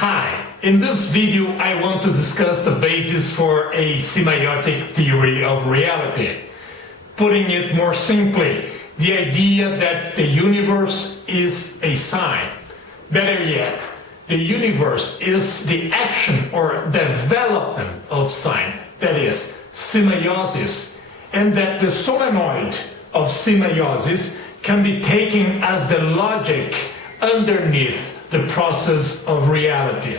Hi, in this video I want to discuss the basis for a semiotic theory of reality. Putting it more simply, the idea that the universe is a sign. Better yet, the universe is the action or development of sign, that is, semeiosis, and that the solenoid of semeiosis can be taken as the logic underneath the process of reality.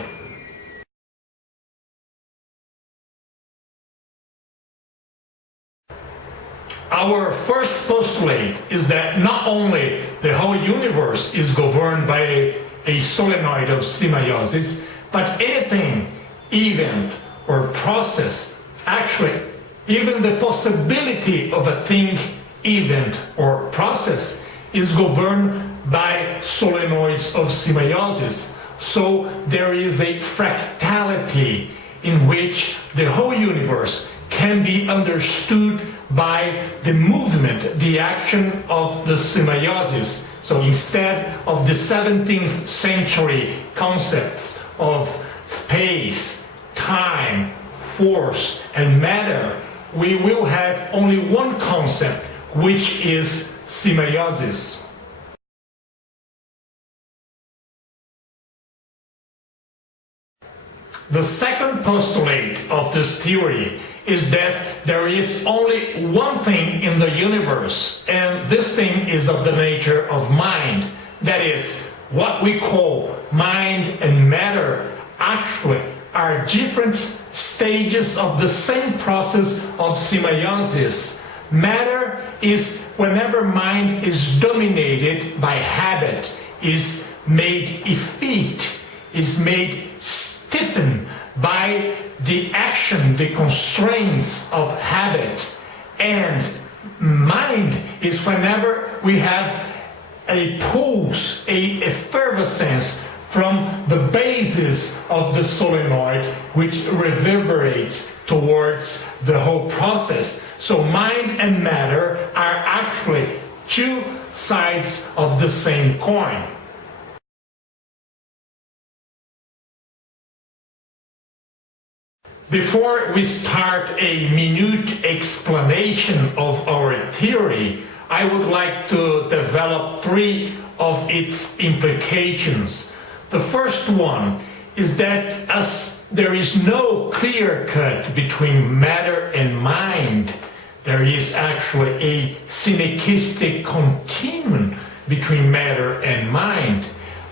Our first postulate is that not only the whole universe is governed by a solenoid of semeiosis, but anything, event or process, actually even the possibility of a thing, event or process is governed by solenoids of semeiosis. So there is a fractality in which the whole universe can be understood by the movement, the action of the semeiosis. So instead of the 17th century concepts of space, time, force, and matter, we will have only one concept, which is semeiosis. The second postulate of this theory is that there is only one thing in the universe, and this thing is of the nature of mind. That is, what we call mind and matter actually are different stages of the same process of semeiosis. Matter is whenever mind is dominated by habit, is made effete, is made stiffened by the action, the constraints of habit. And mind is whenever we have a pulse, a effervescence from the basis of the solenoid, which reverberates towards the whole process. So mind and matter are actually two sides of the same coin. Before we start a minute explanation of our theory, I would like to develop three of its implications. The first one is that as there is no clear cut between matter and mind, there is actually a synergistic continuum between matter and mind,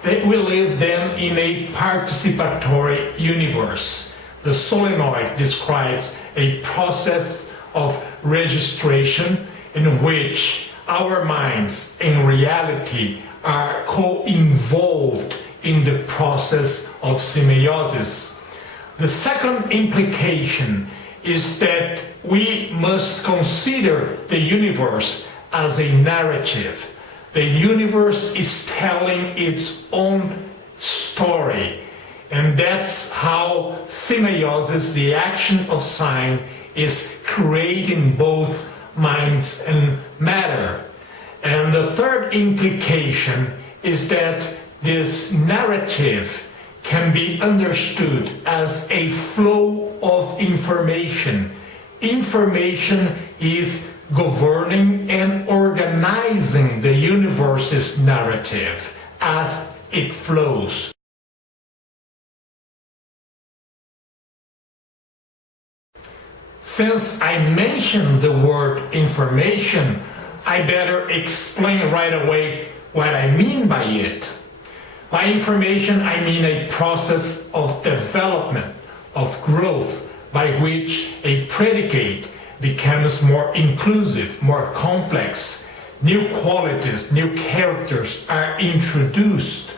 that we live then in a participatory universe. The solenoid describes a process of registration in which our minds in reality are co-involved in the process of semeiosis. The second implication is that we must consider the universe as a narrative. The universe is telling its own story. And that's how semeiosis, the action of sign, is creating both minds and matter. And the third implication is that this narrative can be understood as a flow of information. Information is governing and organizing the universe's narrative as it flows. Since I mentioned the word information, I better explain right away what I mean by it. By information, I mean a process of development, of growth, by which a predicate becomes more inclusive, more complex. New qualities, new characters are introduced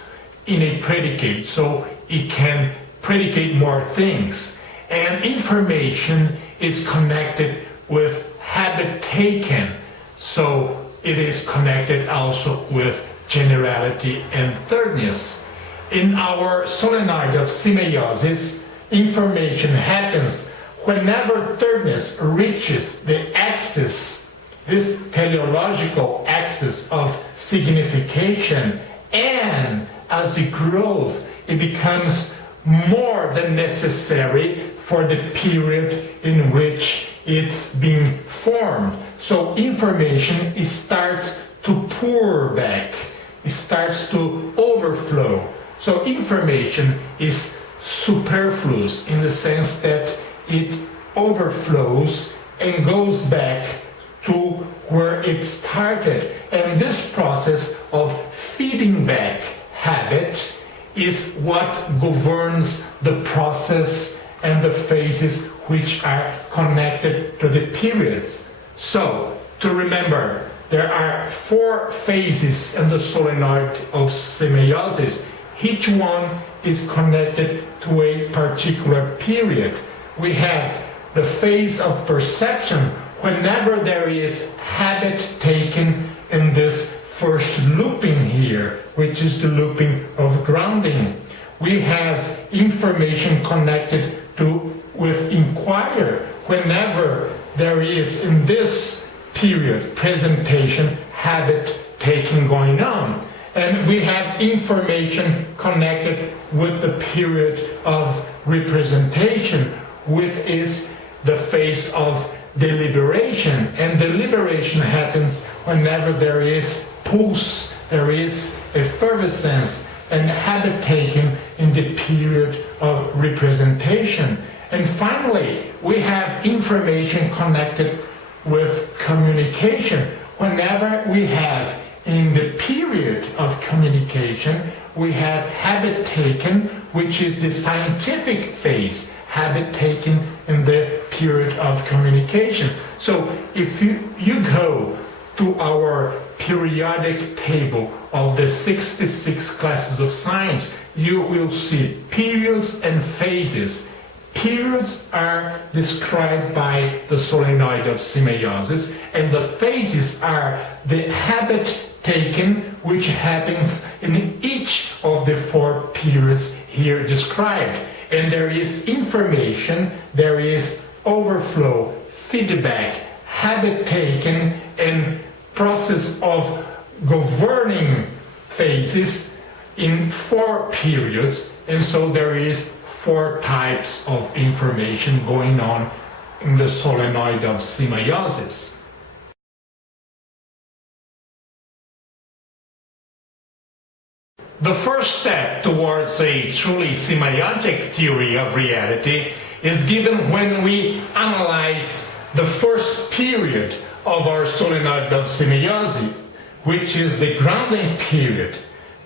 in a predicate, so it can predicate more things. And information is connected with habit taken, so it is connected also with generality and thirdness. In our solenoid of semeiosis, information happens whenever thirdness reaches the axis, this teleological axis of signification, and as it grows, it becomes more than necessary for the period in which it's being formed. So information starts to pour back, it starts to overflow. So information is superfluous in the sense that it overflows and goes back to where it started. And this process of feeding back habit is what governs the process and the phases which are connected to the periods. So, to remember, there are 4 phases in the solenoid of semeiosis. Each one is connected to a particular period. We have the phase of perception whenever there is habit taken in this first looping here, which is the looping of grounding. We have information connected with inquire whenever there is in this period presentation habit taking going on. And we have information connected with the period of representation, which is the phase of deliberation. And deliberation happens whenever there is pulse, there is effervescence and habit taken in the period of representation. And finally, we have information connected with communication. Whenever we have in the period of communication, we have habit taken, which is the scientific phase, habit taken in the period of communication. So if you go to our periodic table of the 66 classes of science, you will see periods and phases. Periods are described by the solenoid of semeiosis, and the phases are the habit taken which happens in each of the 4 periods here described. And there is information, there is overflow, feedback, habit taken, and process of governing phases in 4 periods. And so there is 4 types of information going on in the solenoid of semeiosis. The first step towards a truly semiotic theory of reality is given when we analyze the first period of our solenoid of semeiosis, which is the grounding period.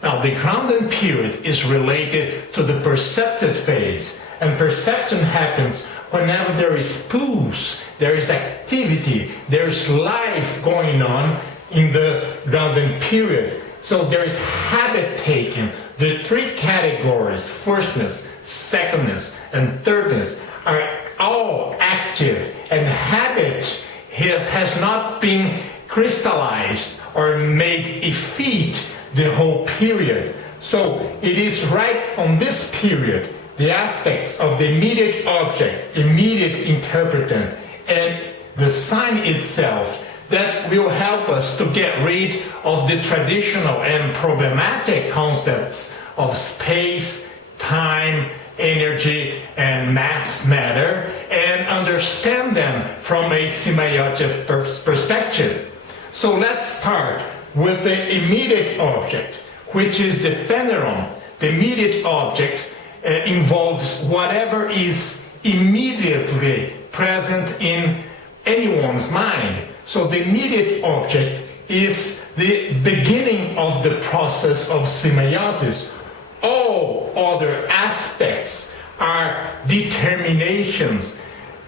Now, the grounding period is related to the perceptive phase, and perception happens whenever there is pulse, there is activity, there is life going on in the grounding period. So there is habit taking. The 3 categories, firstness, secondness, and thirdness, are all active, and habit has not been crystallized or made effete the whole period. So it is right on this period, the aspects of the immediate object, immediate interpretant, and the sign itself that will help us to get rid of the traditional and problematic concepts of space, time, energy, and matter, and understand them from a semeiotic perspective. So let's start with the immediate object, which is the phenomenon. The immediate object involves whatever is immediately present in anyone's mind. So the immediate object is the beginning of the process of semeiosis. All other aspects are determinations,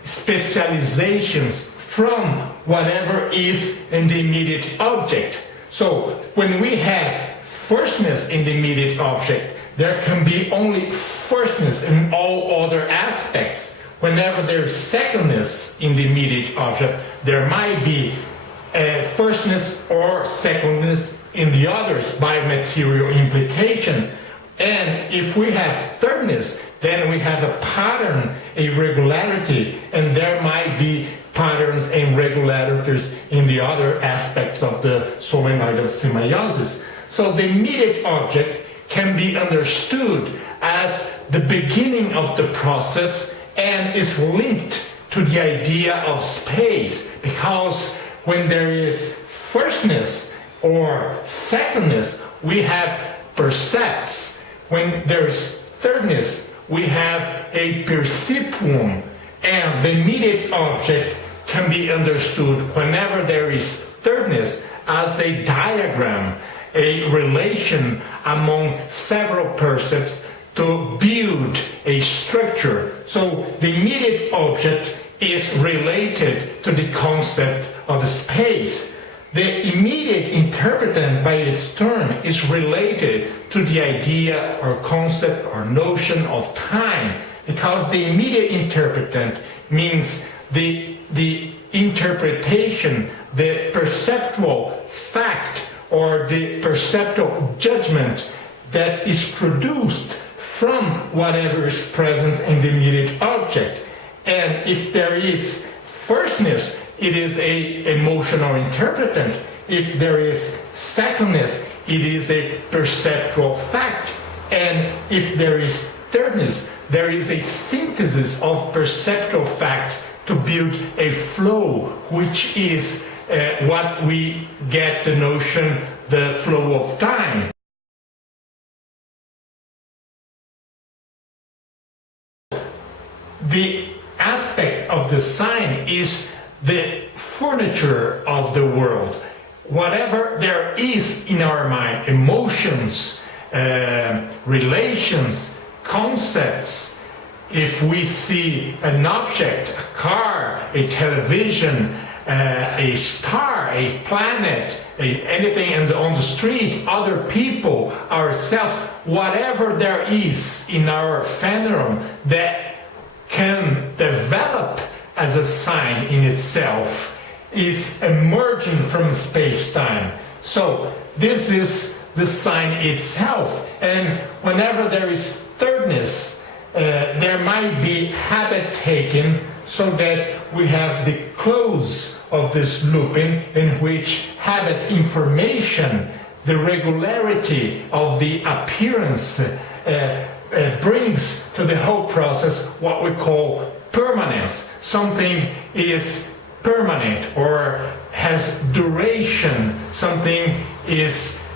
specializations from whatever is in the immediate object. So when we have firstness in the immediate object, there can be only firstness in all other aspects. Whenever there is secondness in the immediate object, there might be firstness or secondness in the others by material implication. And if we have thirdness, then we have a pattern, a regularity, and there might be patterns and regularities in the other aspects of the solenoid of semeiosis. So the immediate object can be understood as as the beginning of the process and is linked to the idea of space, because when there is firstness or secondness, we have percepts. When there is thirdness, we have a percipium, and the immediate object can be understood whenever there is thirdness as a diagram, a relation among several percepts to build a structure. So the immediate object is related to the concept of space. The immediate interpretant by its turn is related to the idea or concept or notion of time, because the immediate interpretant means the interpretation, the perceptual fact or the perceptual judgment that is produced from whatever is present in the immediate object. And if there is firstness, it is a emotional interpretant. If there is secondness, it is a perceptual fact. And if there is thirdness, there is a synthesis of perceptual facts to build a flow, which is what we get the notion, the flow of time. The aspect of the sign is the furniture of the world. Whatever there is in our mind, emotions, relations, concepts, if we see an object, a car, a television, a star, a planet, anything on the street, other people, ourselves, whatever there is in our phenomenon that can develop as a sign in itself is emerging from space-time. So this is the sign itself, and whenever there is thirdness, there might be habit taken, so that we have the close of this looping in which habit information, the regularity of the appearance, brings to the whole process what we call permanence. Something is permanent or has duration. Something is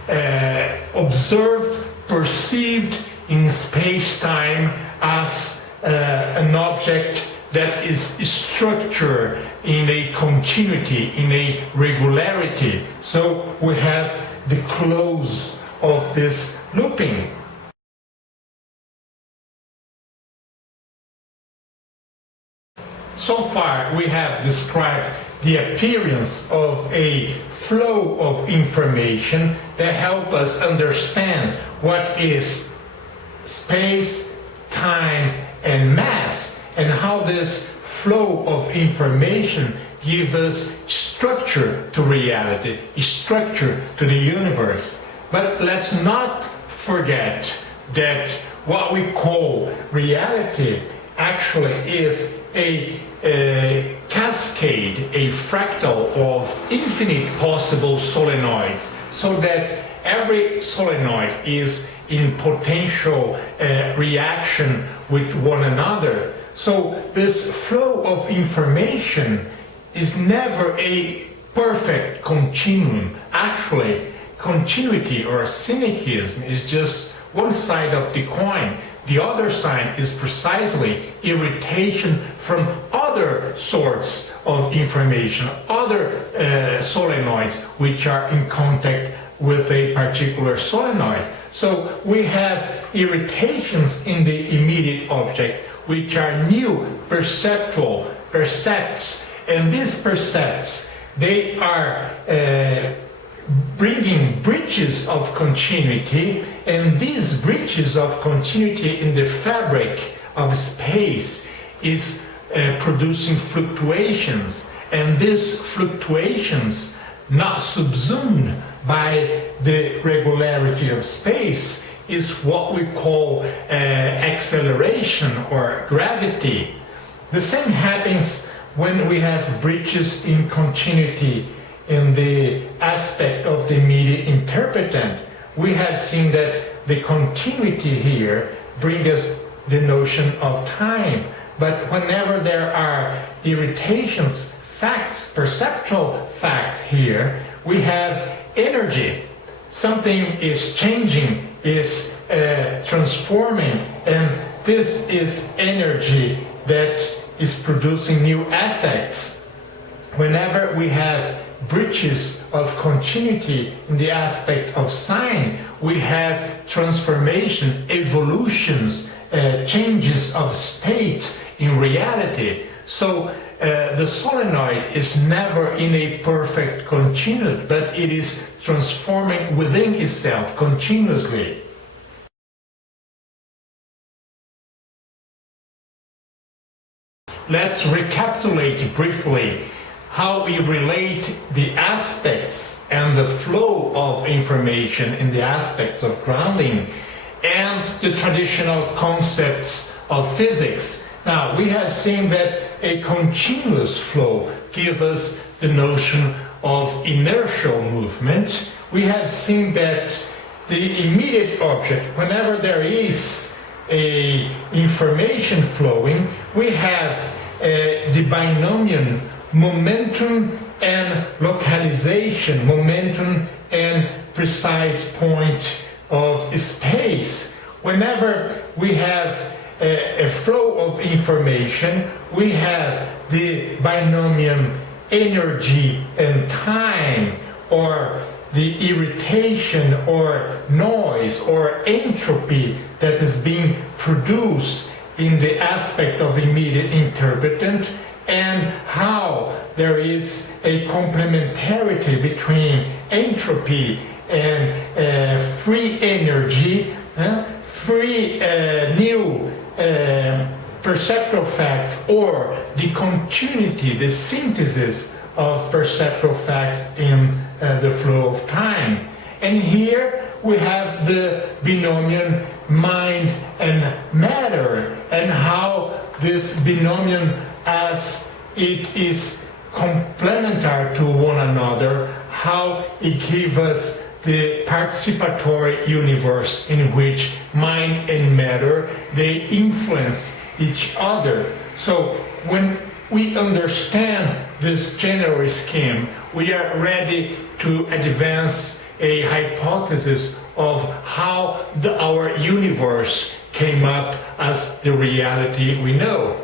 observed, perceived in space-time as an object that is structured in a continuity, in a regularity. So we have the close of this looping. So far we have described the appearance of a flow of information that help us understand what is space, time, and mass, and how this flow of information gives us structure to reality, structure to the universe. But let's not forget that what we call reality actually is a cascade, a fractal of infinite possible solenoids, so that every solenoid is in potential reaction with one another. So this flow of information is never a perfect continuum. Actually, continuity or syncretism is just one side of the coin. The other side is precisely irritation from other sorts of information, other solenoids which are in contact with a particular solenoid. So we have irritations in the immediate object which are new perceptual percepts, and these percepts, they are bringing breaches of continuity, and these breaches of continuity in the fabric of space is producing fluctuations, and these fluctuations, not subsumed by the regularity of space, is what we call acceleration or gravity. The same happens when we have breaches in continuity in the aspect of the immediate interpretant. We have seen that the continuity here bring us the notion of time. But whenever there are irritations, facts, perceptual facts here, we have energy. Something is changing, is transforming, and this is energy that is producing new effects. Whenever we have breaches of continuity in the aspect of sign, we have transformation, evolutions, changes of state in reality. So the solenoid is never in a perfect continuum, but it is transforming within itself continuously. Let's recapitulate briefly how we relate the aspects and the flow of information in the aspects of grounding and the traditional concepts of physics. Now, we have seen that a continuous flow gives us the notion of inertial movement. We have seen that the immediate object, whenever there is a information flowing, we have the binomial momentum and localization, momentum and precise point of space. Whenever we have a flow of information, we have the binomial energy and time, or the irritation or noise or entropy that is being produced in the aspect of immediate interpretant, and how there is a complementarity between entropy and free energy, free new perceptual facts, or the continuity, the synthesis of perceptual facts in the flow of time. And here we have the binomial mind and matter, and how this binomial, as it is complementary to one another, how it gives us the participatory universe in which mind and matter, they influence each other. So when we understand this general scheme, we are ready to advance a hypothesis of how our universe came up as the reality we know.